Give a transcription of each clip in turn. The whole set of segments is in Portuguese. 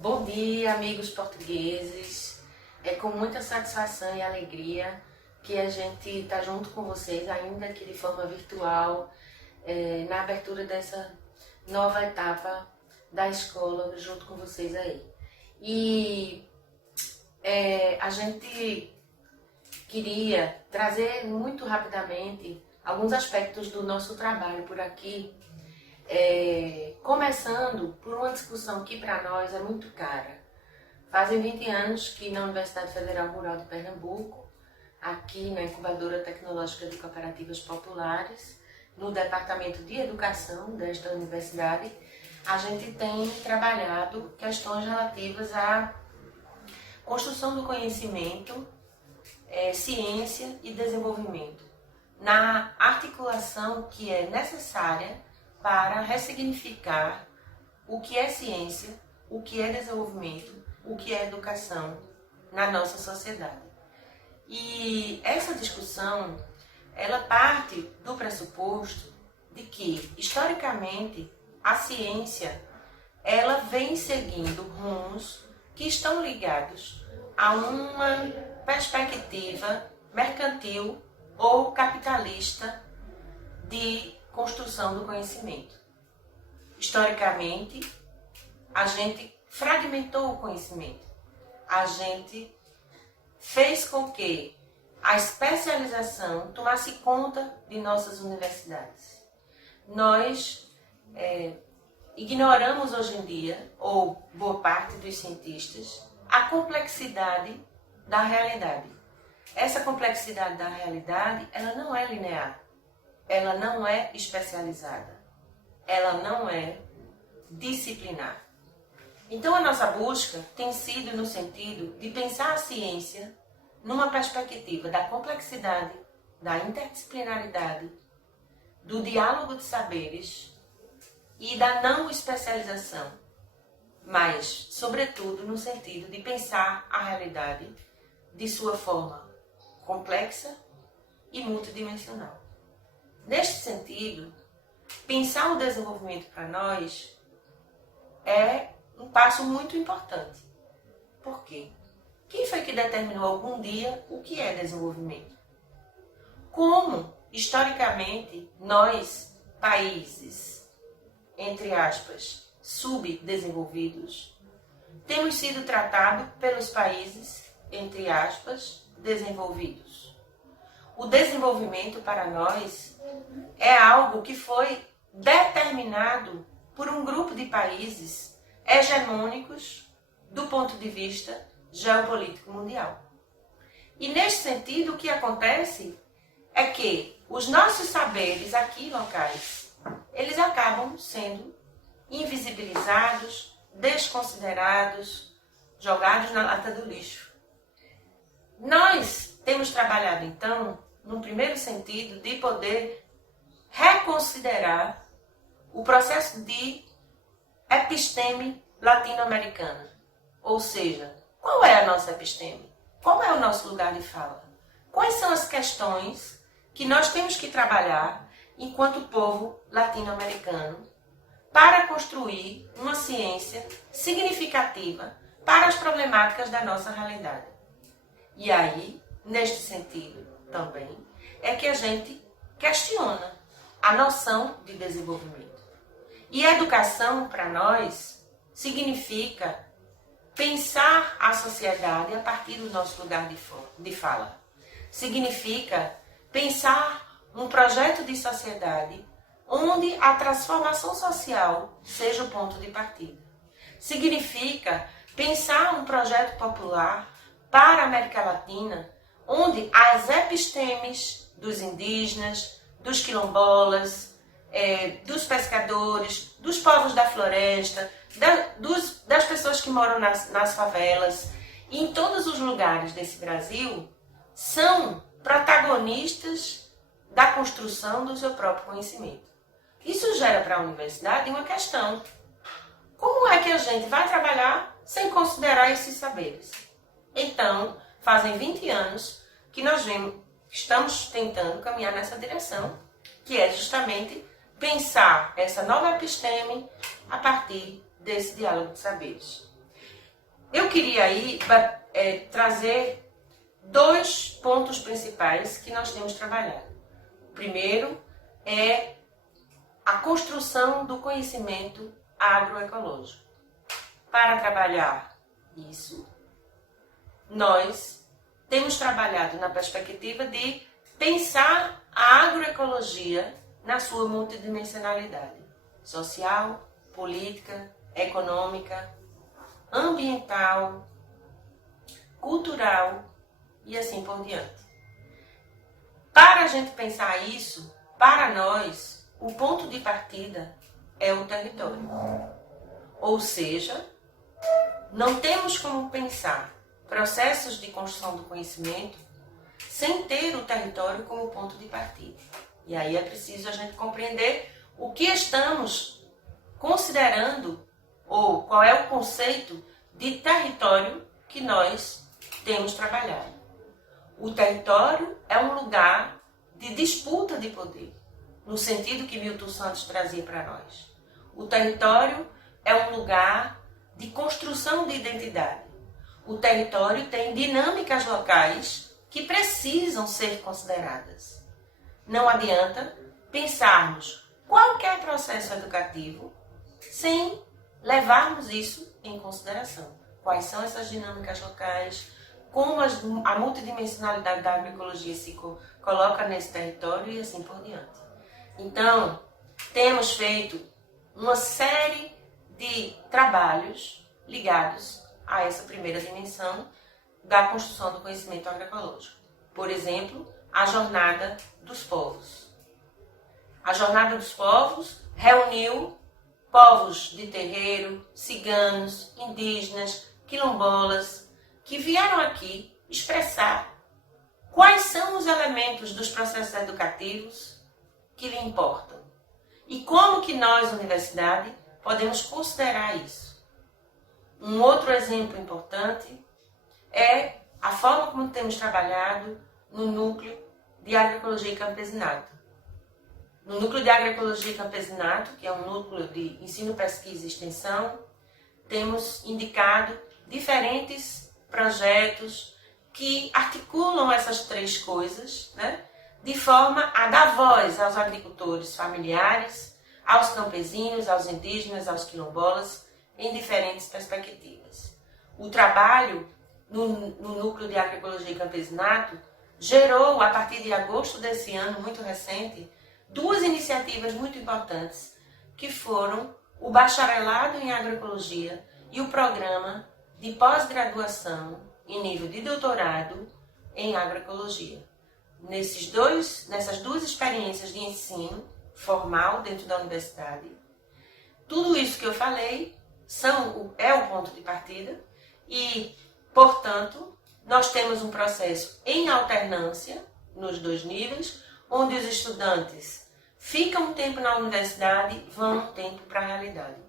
Bom dia, amigos portugueses. É com muita satisfação e alegria que a gente está junto com vocês, ainda que de forma virtual, na abertura dessa nova etapa da escola, junto com vocês aí. E a gente queria trazer muito rapidamente alguns aspectos do nosso trabalho por aqui, começando por uma discussão que para nós é muito cara. Fazem 20 anos que na Universidade Federal Rural de Pernambuco, aqui na Incubadora Tecnológica de Cooperativas Populares, no Departamento de Educação desta universidade, a gente tem trabalhado questões relativas à construção do conhecimento, ciência e desenvolvimento, na articulação que é necessária para ressignificar o que é ciência, o que é desenvolvimento, o que é educação na nossa sociedade. E essa discussão, ela parte do pressuposto de que, historicamente, a ciência, ela vem seguindo rumos que estão ligados a uma perspectiva mercantil ou capitalista de construção do conhecimento. Historicamente, a gente fragmentou o conhecimento. A gente fez com que a especialização tomasse conta de nossas universidades. Nós ignoramos hoje em dia, ou boa parte dos cientistas, a complexidade da realidade. Essa complexidade da realidade, ela não é linear, ela não é especializada, ela não é disciplinar. Então a nossa busca tem sido no sentido de pensar a ciência numa perspectiva da complexidade, da interdisciplinaridade, do diálogo de saberes e da não especialização, mas, sobretudo, no sentido de pensar a realidade de sua forma complexa e multidimensional. Neste sentido, pensar o desenvolvimento para nós é um passo muito importante. Por quê? Quem foi que determinou algum dia o que é desenvolvimento? Como, historicamente, nós, países, entre aspas, subdesenvolvidos, temos sido tratados pelos países, entre aspas, desenvolvidos? O desenvolvimento para nós é algo que foi determinado por um grupo de países hegemônicos do ponto de vista geopolítico mundial. E neste sentido, o que acontece é que os nossos saberes aqui locais, eles acabam sendo invisibilizados, desconsiderados, jogados na lata do lixo. Nós temos trabalhado, então, num primeiro sentido, de poder reconsiderar o processo de episteme latino-americana. Ou seja, qual é a nossa episteme? Qual é o nosso lugar de fala? Quais são as questões que nós temos que trabalhar enquanto povo latino-americano para construir uma ciência significativa para as problemáticas da nossa realidade? E aí, neste sentido também, é que a gente questiona a noção de desenvolvimento. E a educação, para nós, significa pensar a sociedade a partir do nosso lugar de fala. Significa pensar um projeto de sociedade onde a transformação social seja o ponto de partida. Significa pensar um projeto popular para a América Latina, onde as epistemes dos indígenas, dos quilombolas, dos pescadores, dos povos da floresta, das pessoas que moram nas favelas e em todos os lugares desse Brasil, são protagonistas da construção do seu próprio conhecimento. Isso gera para a universidade uma questão. Como é que a gente vai trabalhar sem considerar esses saberes? Então, fazem 20 anos que nós estamos tentando caminhar nessa direção, que é justamente pensar essa nova episteme a partir desse diálogo de saberes. Eu queria aí trazer 2 pontos principais que nós temos trabalhado. O primeiro é a construção do conhecimento agroecológico. Para trabalhar isso, nós temos trabalhado na perspectiva de pensar a agroecologia na sua multidimensionalidade social, política, econômica, ambiental, cultural e assim por diante. Para a gente pensar isso, para nós, o ponto de partida é o território. Ou seja, não temos como pensar processos de construção do conhecimento sem ter o território como ponto de partida. E aí é preciso a gente compreender o que estamos considerando ou qual é o conceito de território que nós temos trabalhado. O território é um lugar de disputa de poder, no sentido que Milton Santos trazia para nós. O território é um lugar de construção de identidade. O território tem dinâmicas locais que precisam ser consideradas. Não adianta pensarmos qualquer processo educativo sem levarmos isso em consideração. Quais são essas dinâmicas locais, como a multidimensionalidade da agroecologia se coloca nesse território e assim por diante. Então, temos feito uma série de trabalhos ligados a essa primeira dimensão da construção do conhecimento agroecológico. Por exemplo, a Jornada dos Povos. A Jornada dos Povos reuniu povos de terreiro, ciganos, indígenas, quilombolas, que vieram aqui expressar quais são os elementos dos processos educativos que lhe importam e como que nós, universidade, podemos considerar isso. Um outro exemplo importante é a forma como temos trabalhado no núcleo de agroecologia e campesinato. No núcleo de agroecologia e campesinato, que é um núcleo de ensino, pesquisa e extensão, temos indicado diferentes projetos que articulam essas 3 coisas, né, de forma a dar voz aos agricultores familiares, aos campesinos, aos indígenas, aos quilombolas, em diferentes perspectivas. O trabalho no núcleo de agroecologia e campesinato gerou, a partir de agosto desse ano, muito recente, 2 iniciativas muito importantes, que foram o Bacharelado em Agroecologia e o Programa de Pós-Graduação em nível de doutorado em Agroecologia. Nessas 2 experiências de ensino formal dentro da universidade, tudo isso que eu falei é o ponto de partida e, portanto, nós temos um processo em alternância nos 2 níveis, onde os estudantes ficam um tempo na universidade, vão um tempo para a realidade.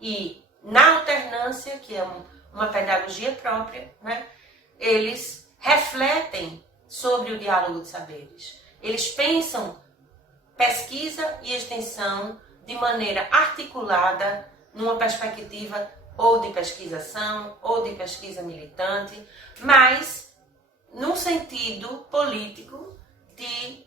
E na alternância, que é uma pedagogia própria, né, eles refletem sobre o diálogo de saberes. Eles pensam pesquisa e extensão de maneira articulada, numa perspectiva ou de pesquisação, ou de pesquisa militante, mas no sentido político de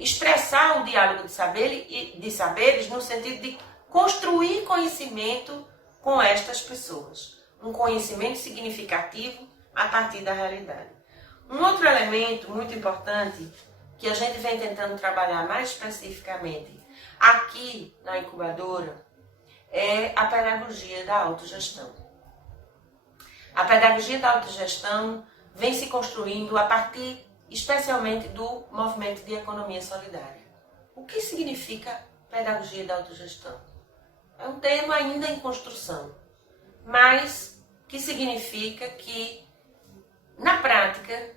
expressar o diálogo de saberes no sentido de construir conhecimento com estas pessoas. Um conhecimento significativo a partir da realidade. Um outro elemento muito importante que a gente vem tentando trabalhar mais especificamente aqui na incubadora é a pedagogia da autogestão. A pedagogia da autogestão vem se construindo a partir especialmente do movimento de economia solidária. O que significa pedagogia da autogestão? É um termo ainda em construção, mas que significa que, na prática,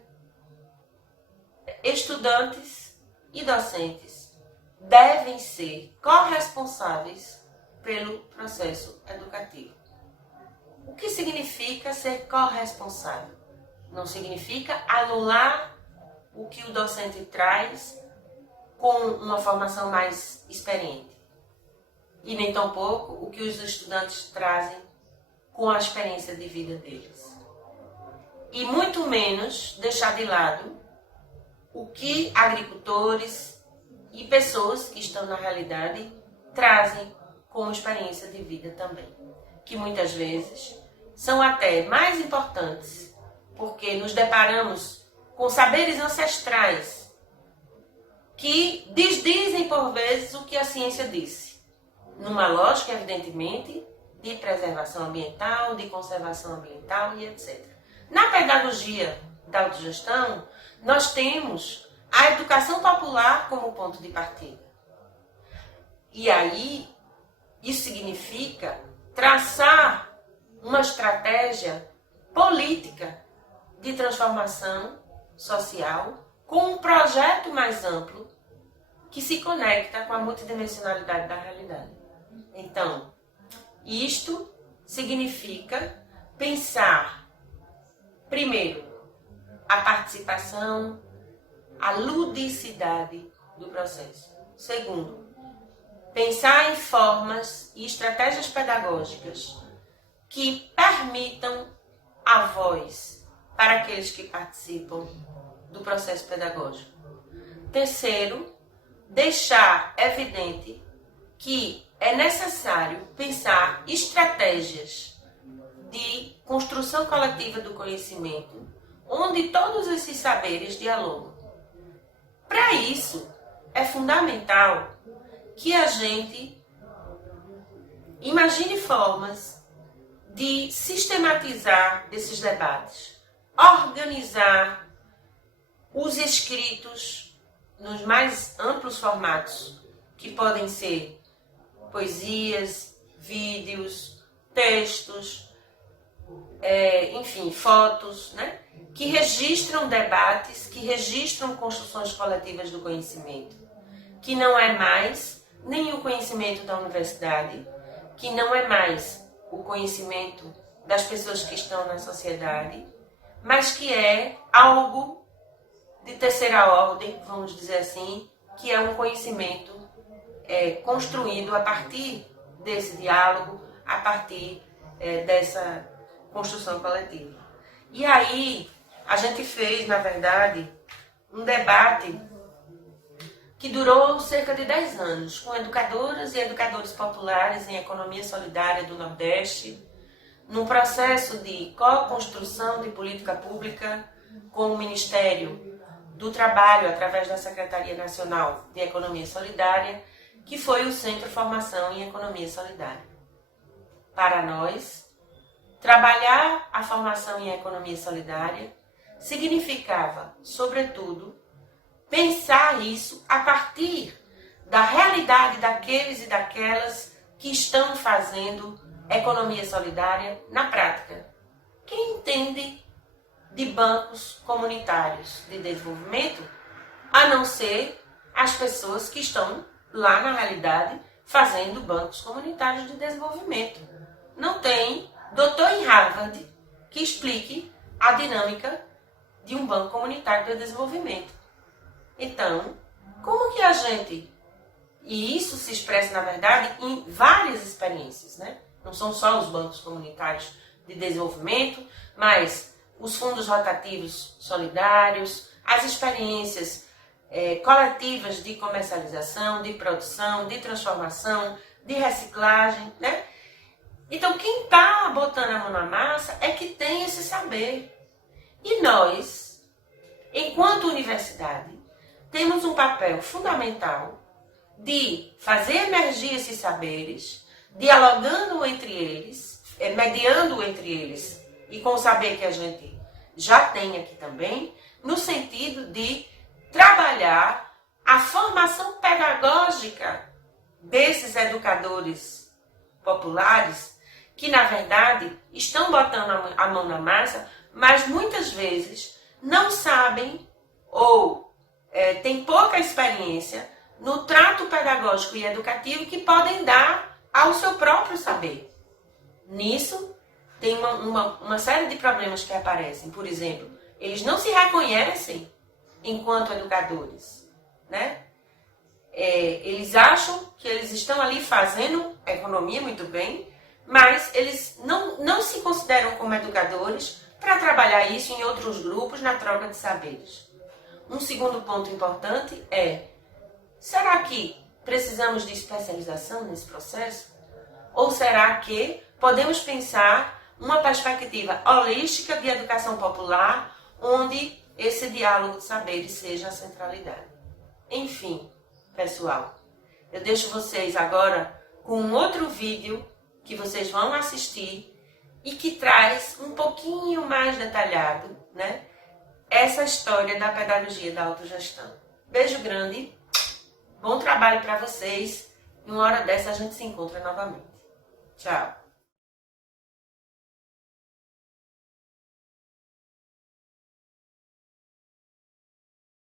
estudantes e docentes devem ser corresponsáveis pelo processo educativo. O que significa ser corresponsável? Não significa anular o que o docente traz com uma formação mais experiente. E nem tampouco o que os estudantes trazem com a experiência de vida deles. E muito menos deixar de lado o que agricultores e pessoas que estão na realidade trazem como experiência de vida também, que muitas vezes são até mais importantes, porque nos deparamos com saberes ancestrais que desdizem por vezes o que a ciência disse, numa lógica, evidentemente, de preservação ambiental, de conservação ambiental e etc. Na pedagogia da autogestão, nós temos a educação popular como ponto de partida. E aí, isso significa traçar uma estratégia política de transformação social com um projeto mais amplo que se conecta com a multidimensionalidade da realidade. Então, isto significa pensar, primeiro, a participação, a ludicidade do processo. Segundo, pensar em formas e estratégias pedagógicas que permitam a voz para aqueles que participam do processo pedagógico. Terceiro, deixar evidente que é necessário pensar estratégias de construção coletiva do conhecimento, onde todos esses saberes dialogam. Para isso, é fundamental que a gente imagine formas de sistematizar esses debates, organizar os escritos nos mais amplos formatos, que podem ser poesias, vídeos, textos, enfim, fotos, né? Que registram debates, que registram construções coletivas do conhecimento, que não é mais nem o conhecimento da universidade, que não é mais o conhecimento das pessoas que estão na sociedade, mas que é algo de terceira ordem, vamos dizer assim, que é um conhecimento construído a partir desse diálogo, a partir dessa construção coletiva. E aí, a gente fez, na verdade, um debate que durou cerca de 10 anos, com educadoras e educadores populares em economia solidária do Nordeste, num processo de co-construção de política pública com o Ministério do Trabalho, através da Secretaria Nacional de Economia Solidária, que foi o Centro Formação em Economia Solidária. Para nós, trabalhar a formação em economia solidária significava, sobretudo, pensar isso a partir da realidade daqueles e daquelas que estão fazendo economia solidária na prática. Quem entende de bancos comunitários de desenvolvimento, a não ser as pessoas que estão lá na realidade fazendo bancos comunitários de desenvolvimento. Não tem doutor em Harvard que explique a dinâmica de um banco comunitário de desenvolvimento. Então, como que a gente... E isso se expressa, na verdade, em várias experiências, né? Não são só os bancos comunitários de desenvolvimento, mas os fundos rotativos solidários, as experiências coletivas de comercialização, de produção, de transformação, de reciclagem, né? Então, quem está botando a mão na massa é que tem esse saber. E nós, enquanto universidade, temos um papel fundamental de fazer emergir esses saberes, dialogando entre eles, mediando entre eles, e com o saber que a gente já tem aqui também, no sentido de trabalhar a formação pedagógica desses educadores populares, que na verdade estão botando a mão na massa, mas muitas vezes não sabem ou têm pouca experiência no trato pedagógico e educativo que podem dar ao seu próprio saber. Nisso, tem uma série de problemas que aparecem. Por exemplo, eles não se reconhecem enquanto educadores, né? Eles acham que eles estão ali fazendo economia muito bem, mas eles não se consideram como educadores para trabalhar isso em outros grupos na troca de saberes. Um segundo ponto importante é: será que precisamos de especialização nesse processo? Ou será que podemos pensar uma perspectiva holística de educação popular, onde esse diálogo de saberes seja a centralidade? Enfim, pessoal, eu deixo vocês agora com um outro vídeo que vocês vão assistir e que traz um pouquinho mais detalhado, né, essa história da pedagogia da autogestão. Beijo grande, bom trabalho para vocês e uma hora dessa a gente se encontra novamente. Tchau!